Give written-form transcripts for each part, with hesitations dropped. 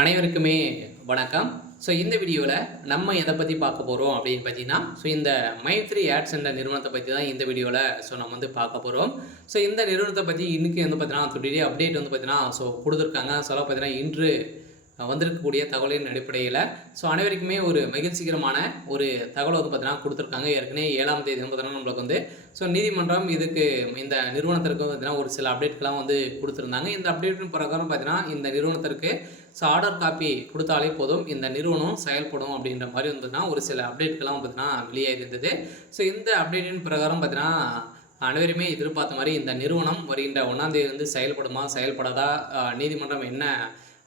அனைவருக்குமே வணக்கம். இந்த வீடியோவில் நம்ம எதை பற்றி பார்க்க போகிறோம் அப்படின்னு பார்த்தீங்கன்னா, இந்த மைத்ரி ஆட்ஸ் என்ற நிறுவனத்தை பற்றி தான் இந்த வீடியோவில் நம்ம பார்க்க போகிறோம். இந்த நிறுவனத்தை பற்றி இன்றைக்கி பார்த்தீங்கன்னா டுடே அப்டேட் பார்த்தீங்கன்னா கொடுத்துருக்காங்க. பார்த்தீங்கன்னா இன்று வந்திருக்கக்கூடிய தகவலின் அடிப்படையில் அனைவருக்குமே ஒரு மகிழ்ச்சிகரமான ஒரு தகவல் பார்த்தீங்கன்னா கொடுத்துருக்காங்க. ஏற்கனவே 7ஆம் தேதி பார்த்தீங்கன்னா நம்மளுக்கு நீதிமன்றம் இதுக்கு இந்த நிறுவனத்திற்கு பார்த்தீங்கன்னா ஒரு சில அப்டேட்கெலாம் கொடுத்துருந்தாங்க. இந்த அப்டேட்டின் பிரகாரம் பார்த்தீங்கன்னா இந்த நிறுவனத்திற்கு ஆர்டர் காப்பி கொடுத்தாலே போதும், இந்த நிறுவனம் செயல்படும் அப்படின்ற மாதிரி வந்துன்னா ஒரு சில அப்டேட்கெலாம் பார்த்தீங்கன்னா வெளியாகி இருந்தது. இந்த அப்டேட்டின் பிரகாரம் பார்த்தீங்கன்னா அனைவருமே எதிர்பார்த்த மாதிரி இந்த நிறுவனம் வருகின்ற 1ஆம் தேதி செயல்படுமா செயல்படாதா, நீதிமன்றம் என்ன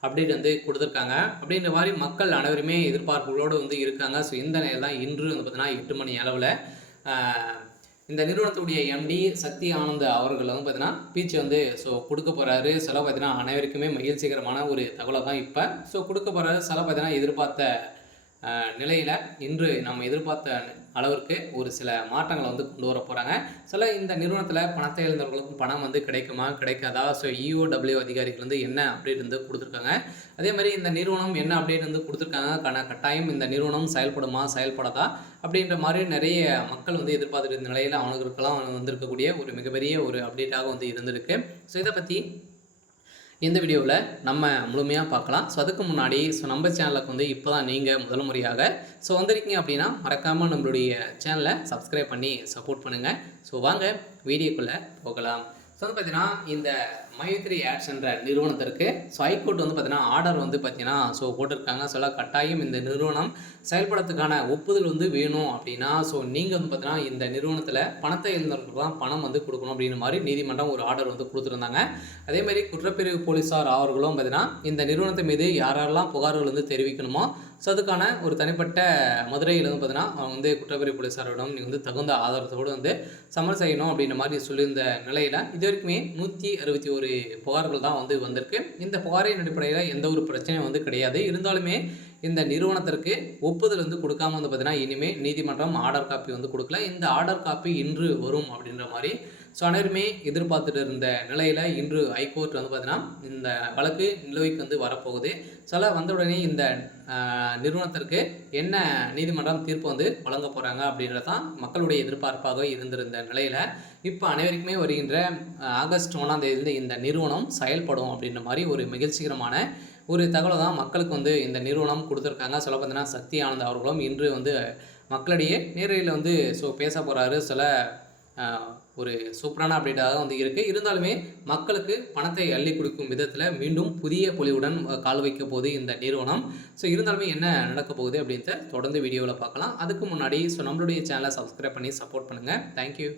அப்டேட் கொடுத்துருக்காங்க அப்படின்ற மாதிரி மக்கள் அனைவருமே எதிர்பார்ப்புகளோடு இருக்காங்க. இந்த நேரம் தான் இன்று பார்த்தீங்கன்னா 8 மணி அளவில் இந்த நிறுவனத்துடைய எம்டி சக்தி ஆனந்த் அவர்கள் பார்த்தீங்கன்னா பீச் கொடுக்க போகிறாரு. பார்த்தீங்கன்னா அனைவருக்குமே மகிழ்ச்சிகரமான ஒரு தகவலை தான் இப்போ கொடுக்க போகிறாரு. பார்த்தீங்கன்னா எதிர்பார்த்த நிலையில் இன்று நம்ம எதிர்பார்த்த அளவிற்கு ஒரு சில மாற்றங்களை கொண்டு வர போகிறாங்க. இந்த நிறுவனத்தில் பணத்தை இழந்தவர்களுக்கும் பணம் கிடைக்குமா கிடைக்காதா, இஓடபிள்யூ அதிகாரிகள் என்ன அப்டேட் கொடுத்துருக்காங்க. அதே மாதிரி இந்த நிறுவனம் என்ன அப்டேட் கொடுத்துருக்காங்க, கட்டாயம் இந்த நிறுவனம் செயல்படுமா செயல்படாதா அப்படின்ற மாதிரி நிறைய மக்கள் எதிர்பார்த்துட்டு இருந்த நிலையில் அவங்களுக்கெல்லாம் வந்திருக்கக்கூடிய ஒரு மிகப்பெரிய ஒரு அப்டேட்டாக இருந்திருக்கு. இதை பற்றி இந்த வீடியோவில் நம்ம முழுமையாக பார்க்கலாம். அதுக்கு முன்னாடி நம்ம சேனலுக்கு இப்போ தான் நீங்கள் முதல் முறையாக வந்திருக்கீங்க அப்படின்னா மறக்காமல் நம்மளுடைய சேனலை சப்ஸ்கிரைப் பண்ணி சப்போர்ட் பண்ணுங்கள். வாங்க வீடியோக்குள்ளே போகலாம். பார்த்தீங்கன்னா இந்த மைத்ரி ஆட்ஸ் என்ற நிறுவனத்திற்கு ஹைகோர்ட் பார்த்தீங்கன்னா ஆர்டர் பார்த்தீங்கன்னா போட்டிருக்காங்க. கட்டாயம் இந்த நிறுவனம் செயல்படுறதுக்கான ஒப்புதல் வேணும் அப்படின்னா நீங்கள் பார்த்தீங்கன்னா இந்த நிறுவனத்தில் பணத்தை இழந்தவர்களுக்கு தான் பணம் கொடுக்கணும் அப்படின்ற மாதிரி நீதிமன்றம் ஒரு ஆர்டர் கொடுத்துருந்தாங்க. அதே மாதிரி குற்றப்பிரிவு போலீஸார் அவர்களும் பார்த்தீங்கன்னா இந்த நிறுவனத்தின் மீது யாரெல்லாம் புகார்கள் தெரிவிக்கணுமோ அதுக்கான ஒரு தனிப்பட்ட மதுரையில் பார்த்தீங்கன்னா அவங்க குற்றப்பிரிவு போலீஸாரிடம் நீங்கள் தகுந்த ஆதாரத்தோடு சமர் செய்யணும் அப்படின்ற மாதிரி சொல்லியிருந்த நிலையில் இது வரைக்குமே 161 புகார்கள் தான் வந்திருக்கு. இந்த புகாரின் அடிப்படையில் எந்த ஒரு பிரச்சனையும் கிடையாது. இருந்தாலுமே இந்த நிறுவனத்திற்கு ஒப்புதல் கொடுக்காம பார்த்தீங்கன்னா இனிமேல் நீதிமன்றம் ஆர்டர் காப்பி கொடுக்கல. இந்த ஆர்டர் காப்பி இன்று வரும் அப்படின்ற மாதிரி அனைவருமே எதிர்பார்த்துட்டு இருந்த நிலையில் இன்று ஹைகோர்ட் பார்த்தீங்கன்னா இந்த வழக்கு நிலுவைக்கு வரப்போகுது. வந்தவுடனே இந்த நிறுவனத்திற்கு என்ன நீதிமன்றம் தீர்ப்பு வழங்க போகிறாங்க அப்படின்றது தான் மக்களுடைய எதிர்பார்ப்பாக இருந்திருந்த நிலையில் இப்போ அனைவருக்குமே வருகின்ற ஆகஸ்ட் 1ஆம் தேதியிலிருந்து இந்த நிறுவனம் செயல்படும் அப்படின்ற மாதிரி ஒரு மகிழ்ச்சிகரமான ஒரு தகவலை தான் மக்களுக்கு இந்த நிறுவனம் கொடுத்துருக்காங்க. பார்த்தீங்கன்னா சக்தி ஆனந்த் அவர்களும் இன்று மக்களிடையே நேரில் பேச போகிறாரு. ஒரு சூப்பரான அப்டேட்டாக இருக்குது. இருந்தாலுமே மக்களுக்கு பணத்தை அள்ளி கொடுக்கும் விதத்தில் மீண்டும் புதிய பொலிவுடன் கால் வைக்க போகுது இந்த நிறுவனம். இருந்தாலுமே என்ன நடக்க போகுது அப்படின்றத தொடர்ந்து வீடியோவில் பார்க்கலாம். அதுக்கு முன்னாடி நம்மளுடைய சேனலை சப்ஸ்கிரைப் பண்ணி சப்போர்ட் பண்ணுங்கள். தேங்க்யூ.